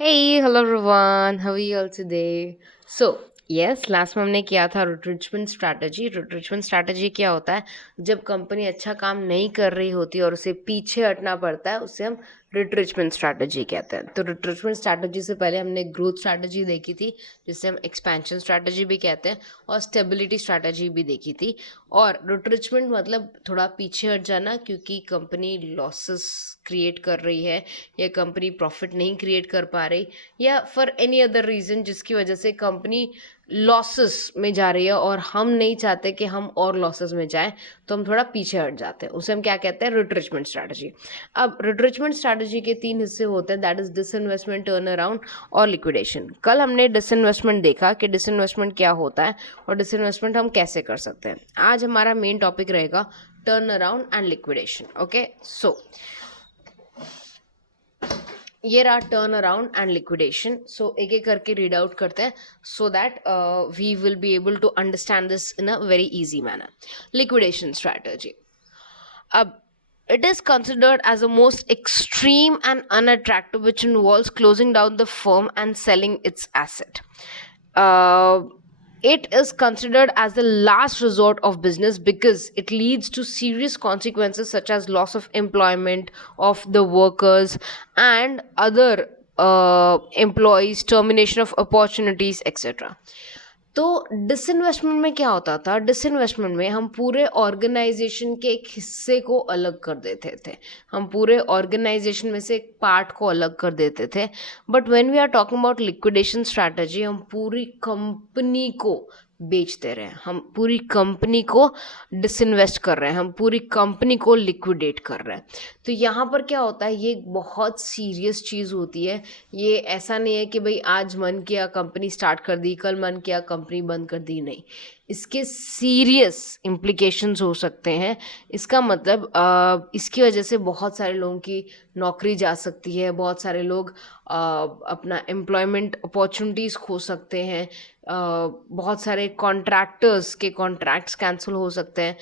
Hey, hello everyone. How are you all today? So, yes, last में हमने किया था रिट्रिचमेंट स्ट्रैटेजी। रिट्रिचमेंट स्ट्रैटेजी क्या होता है? जब कंपनी अच्छा काम नहीं कर रही होती और उसे पीछे हटना पड़ता है, उसे हम रिट्रिचमेंट स्ट्रैटेजी कहते हैं। तो रिट्रिचमेंट स्ट्रैटेजी से पहले हमने ग्रोथ स्ट्रैटेजी देखी थी, जिसे हम एक्सपेंशन स्ट्रैटेजी भी कहते हैं, और स्टेबिलिटी स्ट्रैटेजी भी देखी थी। और रिट्रिचमेंट मतलब थोड़ा पीछे हट जाना, क्योंकि कंपनी लॉसेस क्रिएट कर रही है या कंपनी प्रॉफिट नहीं क्रिएट कर पा रही, या फॉर एनी अदर रीज़न जिसकी वजह से कंपनी लॉसेस में जा रही है और हम नहीं चाहते कि हम और लॉसेस में जाएं, तो हम थोड़ा पीछे हट जाते हैं। उसे हम क्या कहते हैं? रिट्रिचमेंट स्ट्रैटेजी। अब रिट्रिचमेंट स्ट्रैटेजी के तीन हिस्से होते हैं, that is disinvestment, turn around और लिक्विडेशन। कल हमने डिसइन्वेस्टमेंट देखा कि डिसइन्वेस्टमेंट क्या होता है और डिसइन्वेस्टमेंट हम कैसे कर सकते हैं। आज हमारा मेन टॉपिक रहेगा turnaround and liquidation. Okay, so ये रहा turnaround and liquidation. So एक एक करके रीड आउट करते हैं, so that we will be able to understand this in a very easy manner. Liquidation strategy, अब it is considered as the most extreme and unattractive, which involves closing down the firm and selling its asset. Uh, it is considered as the last resort of business because it leads to serious consequences such as loss of employment of the workers and other employees, termination of opportunities, etc. तो disinvestment में क्या होता था? Disinvestment में हम पूरे organisation के एक हिस्से को अलग कर देते थे, हम पूरे ऑर्गेनाइजेशन में से एक पार्ट को अलग कर देते थे। But when we are talking about liquidation strategy, हम पूरी कंपनी को बेच दे रहे हैं, हम पूरी कंपनी को डिसइन्वेस्ट कर रहे हैं, हम पूरी कंपनी को लिक्विडेट कर रहे हैं। तो यहाँ पर क्या होता है? ये एक बहुत सीरियस चीज़ होती है। ये ऐसा नहीं है कि भाई आज मन किया कंपनी स्टार्ट कर दी, कल मन किया कंपनी बंद कर दी, नहीं। इसके सीरियस इम्प्लीकेशंस हो सकते हैं। इसका मतलब इसकी वजह से बहुत सारे लोगों की नौकरी जा सकती है, बहुत सारे लोग अपना एम्प्लॉयमेंट अपॉर्चुनिटीज़ खो सकते हैं, बहुत सारे कॉन्ट्रैक्टर्स के कॉन्ट्रैक्ट्स कैंसिल हो सकते हैं,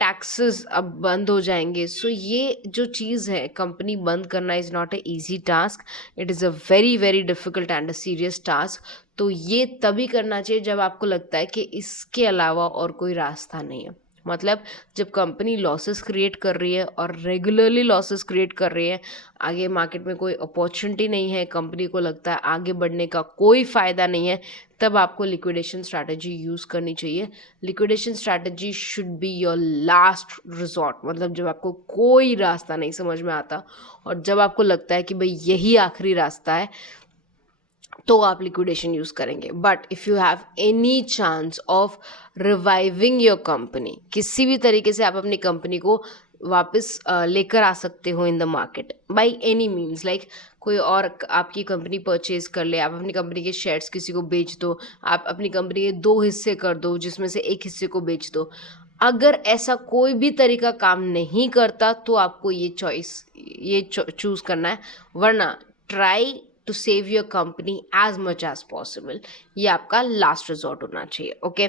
टैक्सेस अब बंद हो जाएंगे। सो ये जो चीज़ है, कंपनी बंद करना is not a easy task, it is a very very difficult and a serious task. तो ये तभी करना चाहिए जब आपको लगता है कि इसके अलावा और कोई रास्ता नहीं है। मतलब जब कंपनी लॉसेस क्रिएट कर रही है और रेगुलरली लॉसेस क्रिएट कर रही है, आगे मार्केट में कोई अपॉर्चुनिटी नहीं है, कंपनी को लगता है आगे बढ़ने का कोई फ़ायदा नहीं है, तब आपको लिक्विडेशन स्ट्रैटेजी यूज़ करनी चाहिए। Liquidation strategy should be your last resort. मतलब जब आपको कोई रास्ता नहीं समझ में आता और जब आपको लगता है कि भाई यही आखिरी रास्ता है, तो आप लिक्विडेशन यूज़ करेंगे। But if you have any chance of reviving your company, किसी भी तरीके से आप अपनी कंपनी को वापस लेकर आ सकते हो in the market by any means, like कोई और आपकी कंपनी परचेज कर ले, आप अपनी कंपनी के शेयर्स किसी को बेच दो, आप अपनी कंपनी के दो हिस्से कर दो जिसमें से एक हिस्से को बेच दो। अगर ऐसा कोई भी तरीका काम नहीं करता तो आपको ये चूज़ करना है, वरना try to save your company as much as possible. ये आपका लास्ट रिजॉर्ट होना चाहिए। Okay,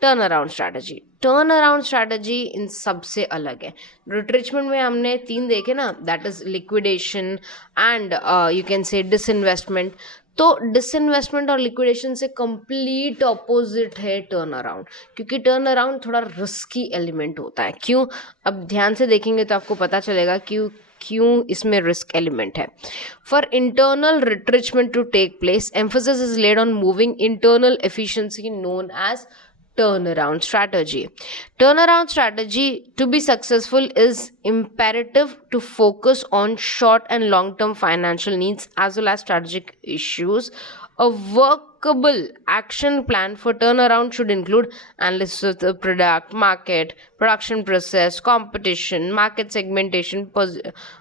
turn around strategy. Turn around strategy इन सबसे अलग है। रिट्रिचमेंट में हमने तीन देखे ना, that is liquidation and you can say disinvestment. तो डिसइन्वेस्टमेंट और लिक्विडेशन से कंप्लीट ऑपोजिट है टर्न अराउंड, क्योंकि टर्न अराउंड थोड़ा रिस्की एलिमेंट होता है। क्यों? अब ध्यान से देखेंगे तो आपको पता चलेगा क्यों इसमें रिस्क एलिमेंट है। For internal retrenchment to take place, emphasis is laid on moving internal efficiency known as turnaround strategy. Turnaround strategy to be successful is imperative to focus on short and long term financial needs as well as strategic issues. A workable action plan for turnaround should include analysis of the product, market, production process, competition, market segmentation,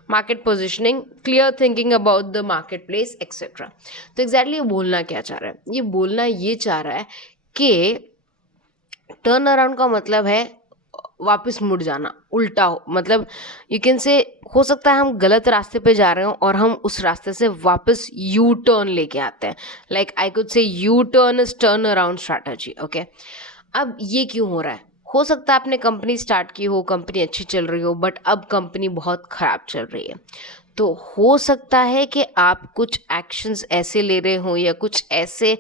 market positioning, clear thinking about the marketplace, etc. तो exactly ये बोलना क्या चाह रहा है? ये बोलना ये चाह रहा है कि टर्न अराउंड का मतलब है वापस मुड़ जाना, उल्टा हो। मतलब यू कैन से हो सकता है हम गलत रास्ते पे जा रहे हो और हम उस रास्ते से वापस यू टर्न लेके आते हैं। Like I could say U turn is turn around strategy. Okay, अब ये क्यों हो रहा है? हो सकता है आपने कंपनी स्टार्ट की हो, कंपनी अच्छी चल रही हो, बट अब कंपनी बहुत ख़राब चल रही है। तो हो सकता है कि आप कुछ एक्शंस ऐसे ले रहे हो या कुछ ऐसे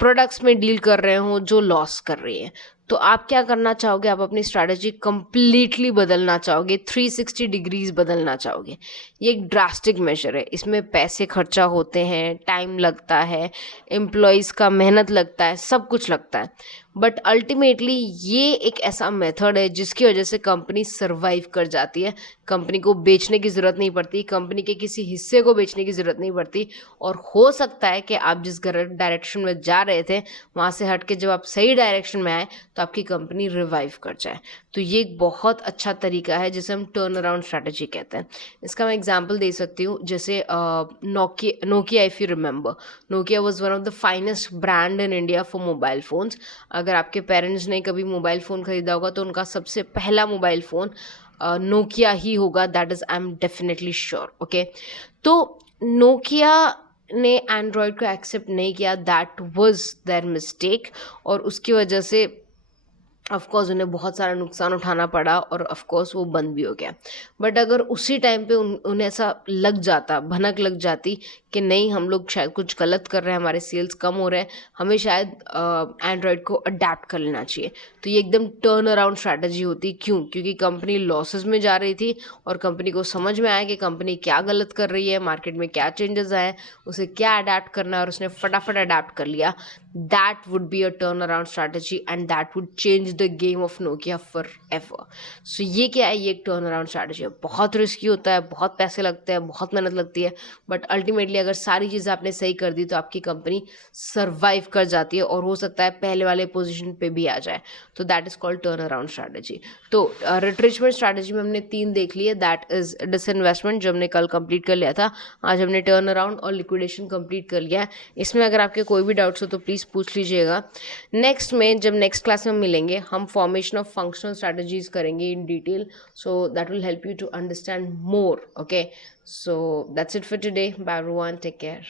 प्रोडक्ट्स में डील कर रहे हो जो लॉस कर रही है। तो आप क्या करना चाहोगे, आप अपनी स्ट्रैटेजी कंप्लीटली बदलना चाहोगे, 360 डिग्रीज बदलना चाहोगे। ये एक ड्रास्टिक मेजर है, इसमें पैसे खर्चा होते हैं, टाइम लगता है, एम्प्लॉयज़ का मेहनत लगता है, सब कुछ लगता है, बट अल्टीमेटली ये एक ऐसा मेथड है जिसकी वजह से कंपनी सर्वाइव कर जाती है। कंपनी को बेचने की ज़रूरत नहीं पड़ती, कंपनी के किसी हिस्से को बेचने की ज़रूरत नहीं पड़ती, और हो सकता है कि आप जिस डायरेक्शन में जा रहे थे वहाँ से हट के जब आप सही डायरेक्शन में आए तो आपकी कंपनी रिवाइव कर जाए। तो ये एक बहुत अच्छा तरीका है जिसे हम टर्न अराउंड स्ट्रैटेजी कहते हैं। इसका मैं एग्जांपल दे सकती हूँ, जैसे Nokia, if you remember, Nokia was one of the finest brand in India for mobile phones. अगर आपके पेरेंट्स ने कभी मोबाइल फ़ोन ख़रीदा होगा तो उनका सबसे पहला मोबाइल फ़ोन नोकिया ही होगा, that is I am definitely sure. Okay, तो नोकिया ने एंड्रॉयड को एक्सेप्ट नहीं किया, दैट वाज देयर मिस्टेक, और उसकी वजह से ऑफ कोर्स उन्हें बहुत सारा नुकसान उठाना पड़ा और ऑफ कोर्स वो बंद भी हो गया। बट अगर उसी टाइम पे उन्हें ऐसा लग जाता, भनक लग जाती कि नहीं, हम लोग शायद कुछ गलत कर रहे हैं, हमारे सेल्स कम हो रहे हैं, हमें शायद एंड्रॉयड को अडेप्ट कर लेना चाहिए, तो ये एकदम टर्न अराउंड स्ट्रैटेजी होती। क्यों? क्योंकि कंपनी लॉसेस में जा रही थी और कंपनी को समझ में आया कि कंपनी क्या गलत कर रही है, मार्केट में क्या चेंजेस आए, उसे क्या अडेप्ट करना है, और उसने फटाफट अडेप्ट कर लिया। That would be a turn around strategy and that would change the game of Nokia forever. So ये क्या है? ये एक टर्न अराउंड स्ट्रैटेजी है। बहुत रिस्की होता है, बहुत पैसे लगते हैं, बहुत मेहनत लगती है, बट अल्टीमेटली अगर सारी चीज़ें आपने सही कर दी तो आपकी कंपनी सर्वाइव कर जाती है और हो सकता है पहले वाले पोजीशन पे भी आ जाए। तो that is called turn around strategy. तो रिट्रेचमेंट स्ट्रैटेजी में हमने 3 देख लिए, दैट इज़ डिसइन्वेस्टमेंट जो हमने कल कंप्लीट कर लिया था, आज हमने टर्न अराउंड और लिक्विडेशन कंप्लीट कर लिया है। इसमें अगर आपके कोई भी डाउट्स हो तो प्लीज़ पूछ लीजिएगा। नेक्स्ट में जब नेक्स्ट क्लास में मिलेंगे हम फॉर्मेशन ऑफ फंक्शनल स्ट्रैटेजीज करेंगे in detail, so that will help you to understand more. Okay, so that's it for today. Bye everyone, take care.